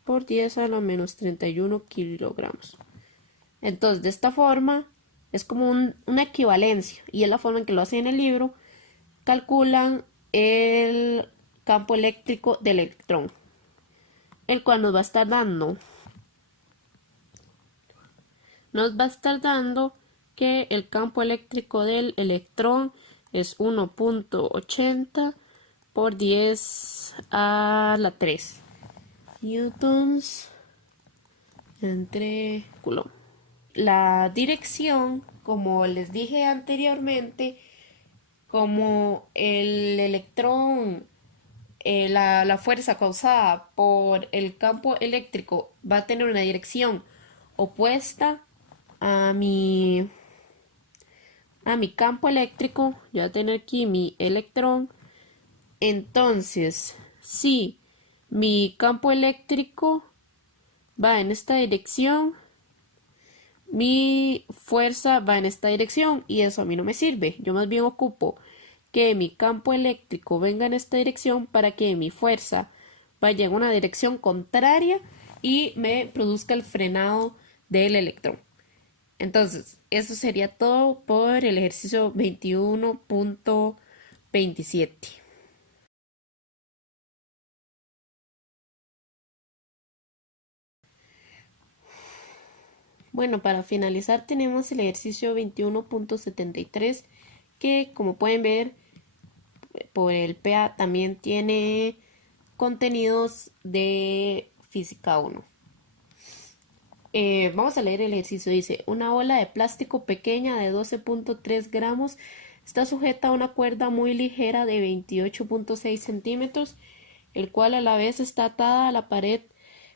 por 10 a la menos 31 kilogramos. Entonces, de esta forma, es como una equivalencia, y es la forma en que lo hacen en el libro. Calculan el campo eléctrico del electrón, el cual nos va a estar dando que el campo eléctrico del electrón es 1.80 por 10 a la 3 newtons entre coulomb. La dirección, como les dije anteriormente, como el electrón, la fuerza causada por el campo eléctrico va a tener una dirección opuesta a mi campo eléctrico, yo voy a tener aquí mi electrón. Entonces, si mi campo eléctrico va en esta dirección, mi fuerza va en esta dirección, y eso a mí no me sirve. Yo más bien ocupo que mi campo eléctrico venga en esta dirección para que mi fuerza vaya en una dirección contraria y me produzca el frenado del electrón. Entonces, eso sería todo por el ejercicio 21.27. Bueno, para finalizar tenemos el ejercicio 21.73 que, como pueden ver, por el PA también tiene contenidos de física 1. Vamos a leer el ejercicio. Dice, una bola de plástico pequeña de 12.3 gramos está sujeta a una cuerda muy ligera de 28.6 centímetros, el cual a la vez está atada a la pared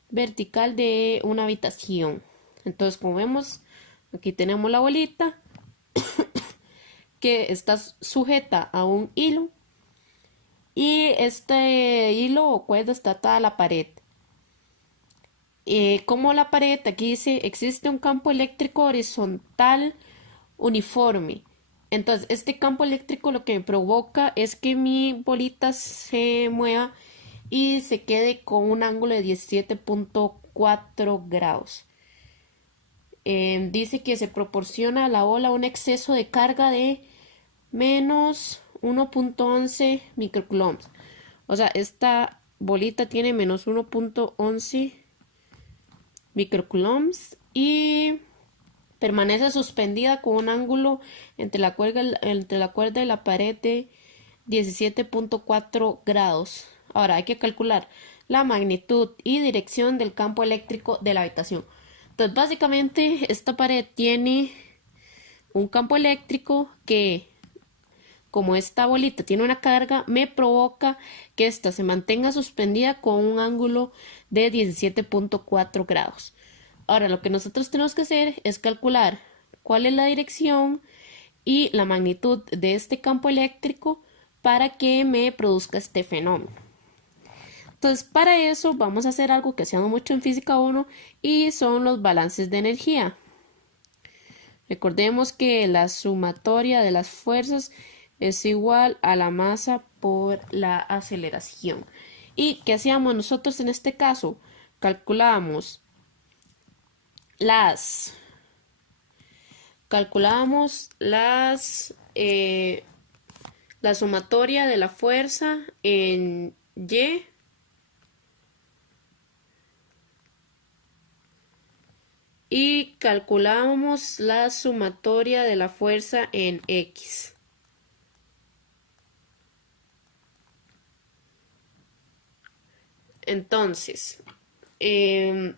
vertical de una habitación. Entonces, como vemos, aquí tenemos la bolita que está sujeta a un hilo y este hilo o cuerda está atada a la pared. Como la pared, aquí dice, existe un campo eléctrico horizontal uniforme. Entonces, este campo eléctrico lo que me provoca es que mi bolita se mueva y se quede con un ángulo de 17.4 grados. Dice que se proporciona a la bola un exceso de carga de menos 1.11 microcoulombs. O sea, esta bolita tiene menos 1.11 microcoulombs y permanece suspendida con un ángulo entre la cuerda y la pared de 17.4 grados. Ahora hay que calcular la magnitud y dirección del campo eléctrico de la habitación. Entonces, básicamente, esta pared tiene un campo eléctrico que, como esta bolita tiene una carga, me provoca que ésta se mantenga suspendida con un ángulo de 17.4 grados. Ahora, lo que nosotros tenemos que hacer es calcular cuál es la dirección y la magnitud de este campo eléctrico para que me produzca este fenómeno. Entonces, para eso vamos a hacer algo que hacemos mucho en física 1 y son los balances de energía. Recordemos que la sumatoria de las fuerzas es igual a la masa por la aceleración. ¿Y qué hacíamos nosotros en este caso? Calculábamos la sumatoria de la fuerza en Y y calculábamos la sumatoria de la fuerza en X. Entonces, de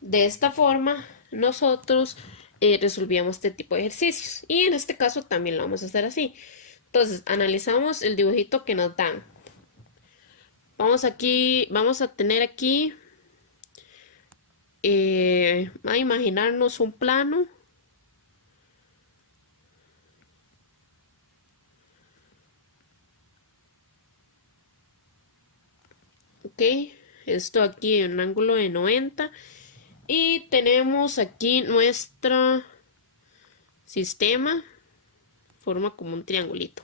esta forma nosotros resolvíamos este tipo de ejercicios y en este caso también lo vamos a hacer así. Entonces, analizamos el dibujito que nos dan. Vamos a tener aquí a imaginarnos un plano. Ok, esto aquí en un ángulo de 90 y tenemos aquí nuestro sistema, forma como un triangulito.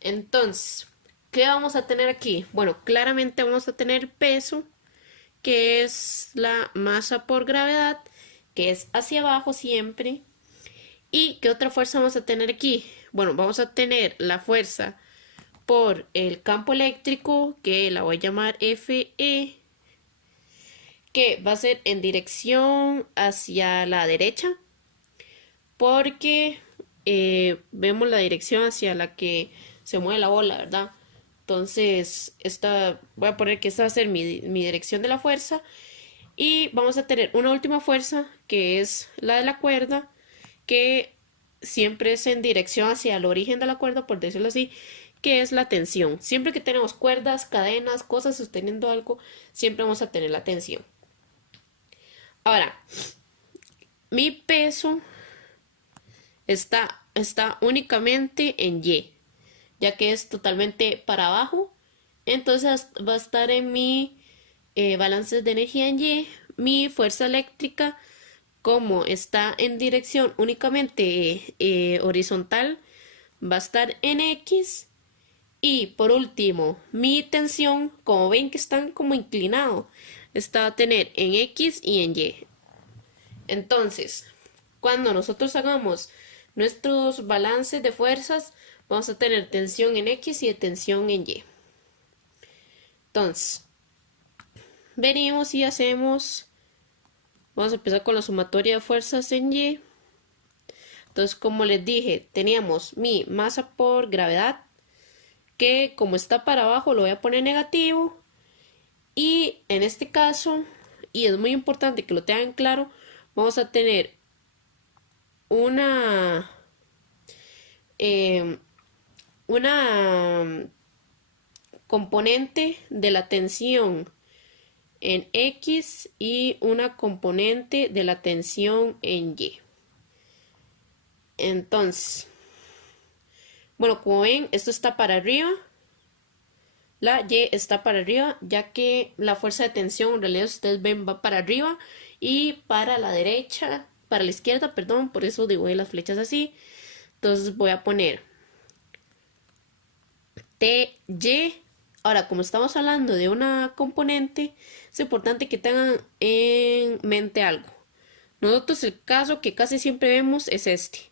Entonces, ¿qué vamos a tener aquí? Bueno, claramente vamos a tener peso, que es la masa por gravedad, que es hacia abajo siempre. ¿Y qué otra fuerza vamos a tener aquí? Bueno, vamos a tener la fuerza por el campo eléctrico, que la voy a llamar FE, que va a ser en dirección hacia la derecha, porque vemos la dirección hacia la que se mueve la bola, ¿verdad? Entonces, voy a poner que esta va a ser mi dirección de la fuerza. Y vamos a tener una última fuerza, que es la de la cuerda, que siempre es en dirección hacia el origen de la cuerda, por decirlo así, que es la tensión. Siempre que tenemos cuerdas, cadenas, cosas sosteniendo algo, siempre vamos a tener la tensión. Ahora, mi peso está únicamente en Y, ya que es totalmente para abajo. Entonces va a estar en mi balance de energía en Y. Mi fuerza eléctrica, como está en dirección únicamente horizontal, va a estar en X. Y por último, mi tensión, como ven que están como inclinados, está a tener en X y en Y. Entonces, cuando nosotros hagamos nuestros balances de fuerzas, vamos a tener tensión en X y tensión en Y. Entonces, venimos y hacemos, vamos a empezar con la sumatoria de fuerzas en Y. Entonces, como les dije, teníamos mi masa por gravedad, que como está para abajo lo voy a poner negativo. Y en este caso, y es muy importante que lo tengan claro, vamos a tener una componente de la tensión en X y una componente de la tensión en Y. Entonces, bueno, como ven, esto está para arriba, la Y está para arriba, ya que la fuerza de tensión en realidad ustedes ven va para arriba y para la derecha, para la izquierda, perdón, por eso dibujé las flechas así. Entonces voy a poner TY. Ahora, como estamos hablando de una componente, es importante que tengan en mente algo. Nosotros el caso que casi siempre vemos es este,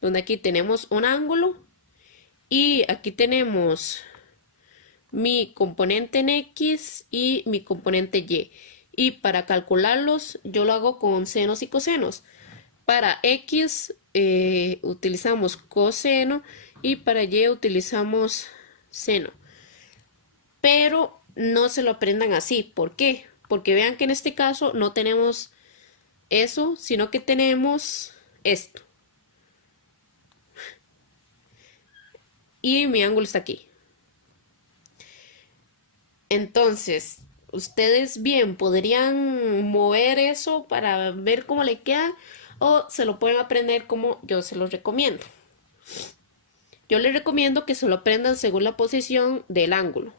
donde aquí tenemos un ángulo y aquí tenemos mi componente en X y mi componente Y. Y para calcularlos yo lo hago con senos y cosenos. Para X utilizamos coseno y para Y utilizamos seno. Pero no se lo aprendan así. ¿Por qué? Porque vean que en este caso no tenemos eso, sino que tenemos esto. Y mi ángulo está aquí. Entonces, ustedes bien podrían mover eso para ver cómo le queda o se lo pueden aprender como yo se los recomiendo. Yo les recomiendo que se lo aprendan según la posición del ángulo.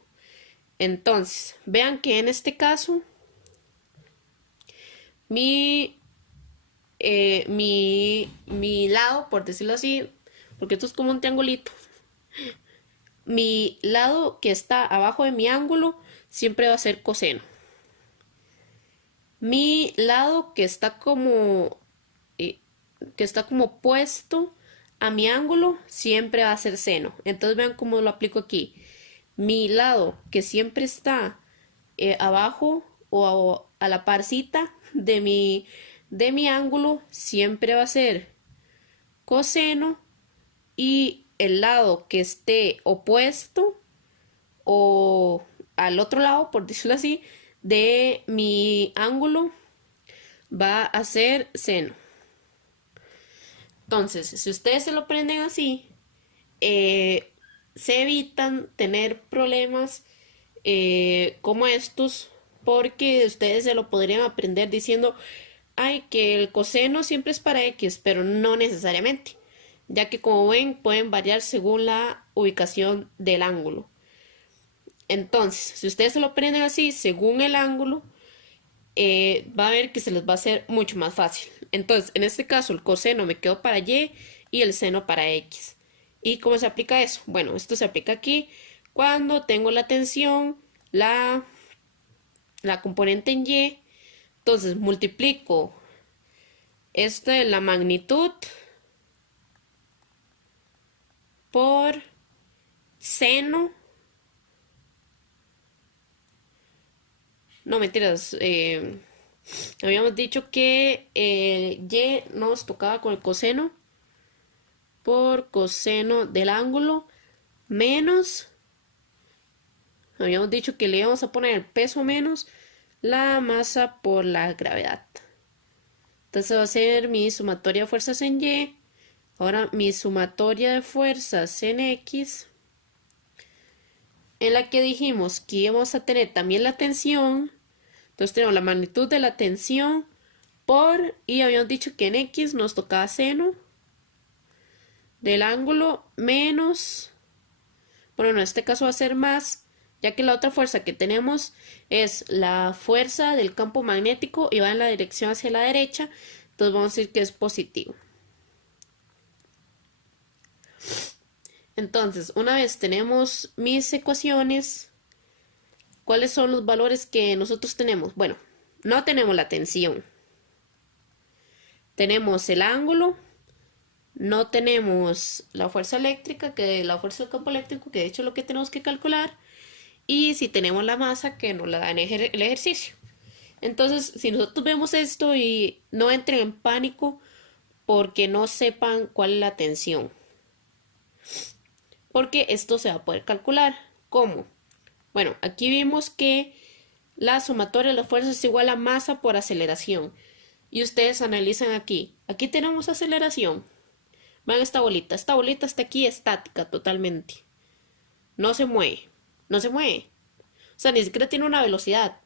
Entonces, vean que en este caso mi lado, por decirlo así, porque esto es como un triangulito, mi lado que está abajo de mi ángulo siempre va a ser coseno. Mi lado que está como puesto a mi ángulo siempre va a ser seno. Entonces vean cómo lo aplico aquí. Mi lado que siempre está abajo o a la parcita de mi ángulo siempre va a ser coseno, y el lado que esté opuesto o al otro lado, por decirlo así, de mi ángulo va a ser seno. Entonces, si ustedes se lo aprenden así, se evitan tener problemas como estos, porque ustedes se lo podrían aprender diciendo, ay, que el coseno siempre es para X, pero no necesariamente, ya que como ven pueden variar según la ubicación del ángulo. Entonces, si ustedes se lo aprenden así, según el ángulo, va a ver que se les va a hacer mucho más fácil. Entonces, en este caso, el coseno me quedó para Y y el seno para X. ¿Y cómo se aplica eso? Bueno, esto se aplica aquí cuando tengo la tensión, la componente en Y. Entonces, multiplico esto de la magnitud por seno. No, mentiras. Habíamos dicho que Y nos tocaba con el coseno por coseno del ángulo menos. Habíamos dicho que le íbamos a poner el peso menos la masa por la gravedad. Entonces va a ser mi sumatoria de fuerzas en Y. Ahora mi sumatoria de fuerzas en X, en la que dijimos que íbamos a tener también la tensión. Entonces tenemos la magnitud de la tensión por, y habíamos dicho que en X nos tocaba seno del ángulo menos, bueno, en este caso va a ser más, ya que la otra fuerza que tenemos es la fuerza del campo magnético y va en la dirección hacia la derecha, entonces vamos a decir que es positivo. Entonces, una vez tenemos mis ecuaciones, ¿cuáles son los valores que nosotros tenemos? Bueno, no tenemos la tensión. tenemos el ángulo, no tenemos la fuerza eléctrica, que la fuerza del campo eléctrico, que de hecho es lo que tenemos que calcular, y si tenemos la masa que nos la da en el ejercicio. Entonces, si nosotros vemos esto y no entren en pánico porque no sepan cuál es la tensión, porque esto se va a poder calcular. ¿Cómo? Bueno, aquí vimos que la sumatoria de las fuerzas es igual a masa por aceleración. Y ustedes analizan aquí. Aquí tenemos aceleración. Vean esta bolita. Esta bolita está aquí estática totalmente. No se mueve. No se mueve. O sea, ni siquiera tiene una velocidad.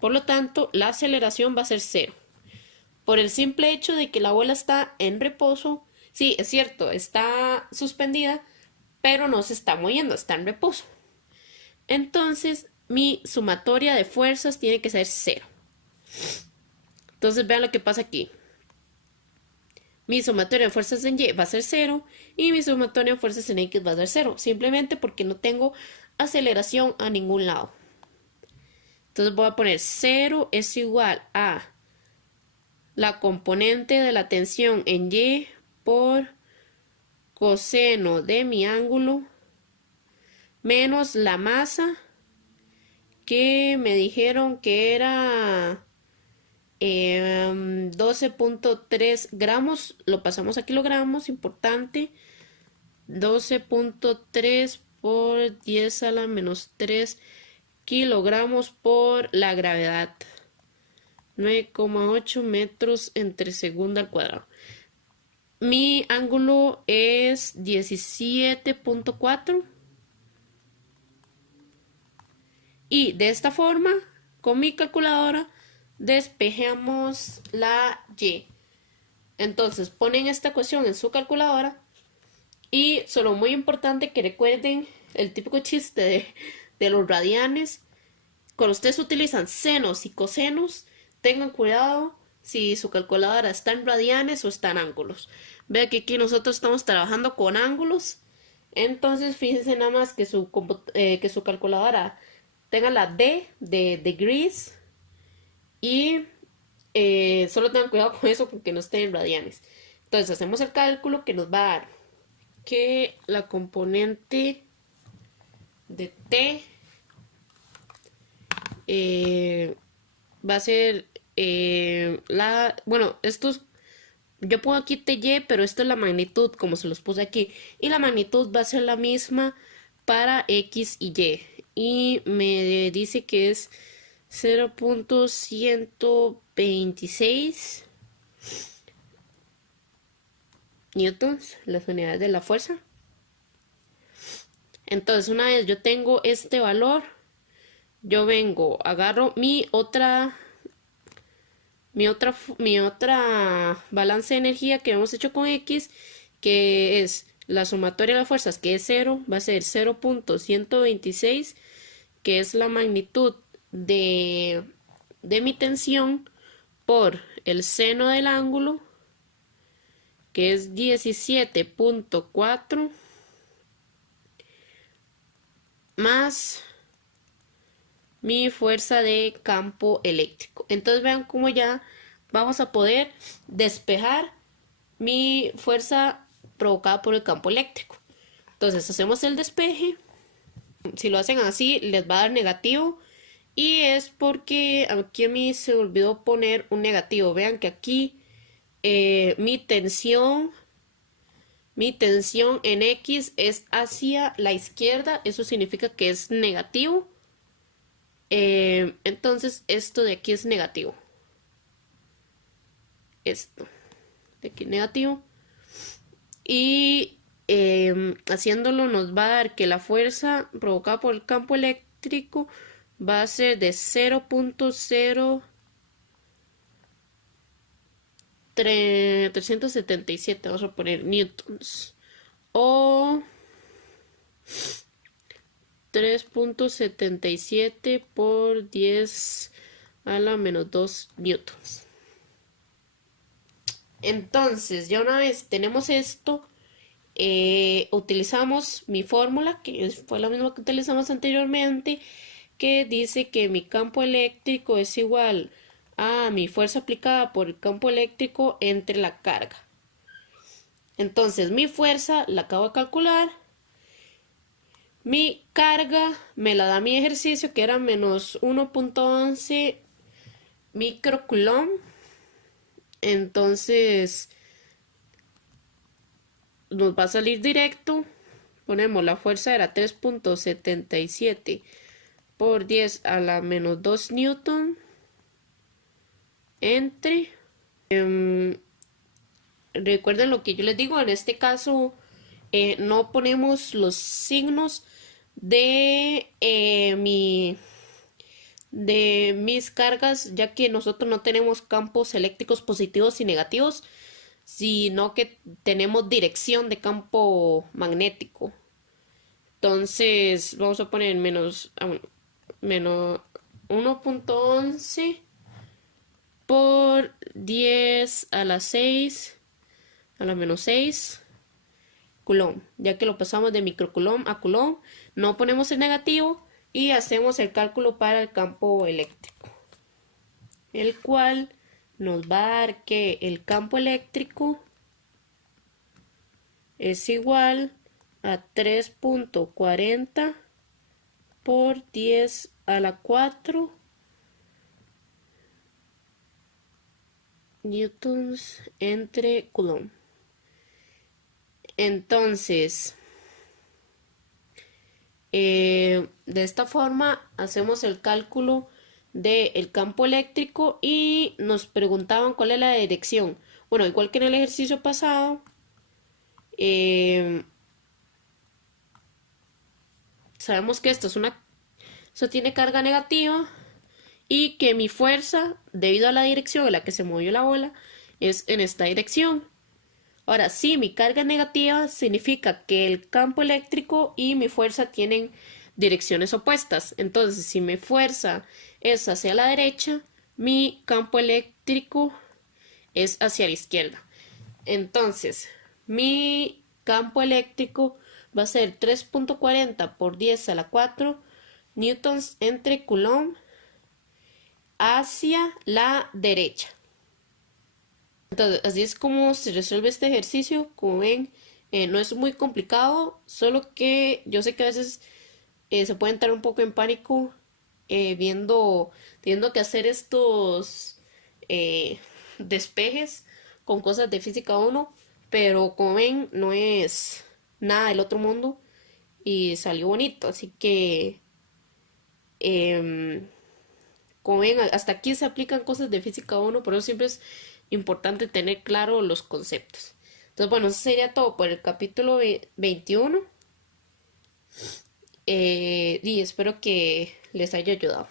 Por lo tanto, la aceleración va a ser cero. Por el simple hecho de que la bola está en reposo. Sí, es cierto, está suspendida, pero no se está moviendo, está en reposo. Entonces, mi sumatoria de fuerzas tiene que ser cero. Entonces, vean lo que pasa aquí. Mi sumatoria de fuerzas en Y va a ser 0 y mi sumatoria de fuerzas en X va a ser 0, simplemente porque no tengo aceleración a ningún lado. Entonces voy a poner 0 es igual a la componente de la tensión en Y por coseno de mi ángulo menos la masa que me dijeron que era 12.3 gramos, lo pasamos a kilogramos, importante, 12.3 por 10 a la menos 3 kilogramos por la gravedad, 9,8 metros entre segundo al cuadrado. Mi ángulo es 17.4 y de esta forma, con mi calculadora, despejamos la Y. Entonces ponen esta ecuación en su calculadora y solo muy importante que recuerden el típico chiste de los radianes. Cuando ustedes utilizan senos y cosenos, tengan cuidado si su calculadora está en radianes o está en ángulos. Vean que aquí nosotros estamos trabajando con ángulos. Entonces fíjense nada más que su calculadora tenga la D de degrees y solo tengan cuidado con eso porque no estén en radianes. Entonces hacemos el cálculo que nos va a dar que la componente de T va a ser bueno, yo pongo aquí TY, pero esto es la magnitud como se los puse aquí, y la magnitud va a ser la misma para X y Y, y me dice que es 0.126 newtons, las unidades de la fuerza. Entonces, una vez yo tengo este valor, yo vengo, agarro mi otra balance de energía que hemos hecho con X, que es la sumatoria de las fuerzas, que es 0, va a ser 0.126, que es la magnitud de mi tensión, por el seno del ángulo, que es 17.4, más mi fuerza de campo eléctrico. Entonces vean cómo ya vamos a poder despejar mi fuerza provocada por el campo eléctrico. Entonces hacemos el despeje. Si lo hacen así les va a dar negativo, y es porque aquí a mí se olvidó poner un negativo. Vean que aquí mi tensión en X es hacia la izquierda, eso significa que es negativo. Entonces esto de aquí es negativo, esto de aquí es negativo, y haciéndolo nos va a dar que la fuerza provocada por el campo eléctrico va a ser de 0.0377, vamos a poner newtons, o 3.77 por 10 a la menos 2 newtons. Entonces, ya una vez tenemos esto, utilizamos mi fórmula, que fue la misma que utilizamos anteriormente, que dice que mi campo eléctrico es igual a mi fuerza aplicada por el campo eléctrico entre la carga. Entonces mi fuerza la acabo de calcular. Mi carga me la da mi ejercicio, que era menos 1.11 microcoulomb. Entonces nos va a salir directo. Ponemos la fuerza era 3.77 por 10 a la menos 2 newton entre... recuerden lo que yo les digo, en este caso no ponemos los signos de mis cargas, ya que nosotros no tenemos campos eléctricos positivos y negativos, sino que tenemos dirección de campo magnético. Entonces vamos a poner menos 1.11 por 10 a la 6 a la menos 6 coulomb, ya que lo pasamos de microcoulomb a coulomb, no ponemos el negativo y hacemos el cálculo para el campo eléctrico, el cual nos va a dar que el campo eléctrico es igual a 3.40 por 10 a la 4 newtons entre coulomb. Entonces, de esta forma hacemos el cálculo del campo eléctrico y nos preguntaban cuál es la dirección. Bueno, igual que en el ejercicio pasado, sabemos que esto tiene carga negativa y que mi fuerza, debido a la dirección en la que se movió la bola, es en esta dirección. Ahora, si mi carga es negativa, significa que el campo eléctrico y mi fuerza tienen direcciones opuestas. Entonces, si mi fuerza es hacia la derecha, mi campo eléctrico es hacia la izquierda. Entonces, mi campo eléctrico va a ser 3.40 por 10 a la 4 newtons entre coulomb hacia la derecha. Entonces, así es como se resuelve este ejercicio. Como ven, no es muy complicado, solo que yo sé que a veces se puede entrar un poco en pánico teniendo que hacer estos despejes con cosas de física 1, pero como ven, no es nada del otro mundo y salió bonito, así que como ven, hasta aquí se aplican cosas de física 1, por eso siempre es importante tener claro los conceptos. Entonces, bueno, eso sería todo por el capítulo 21. Y espero que les haya ayudado.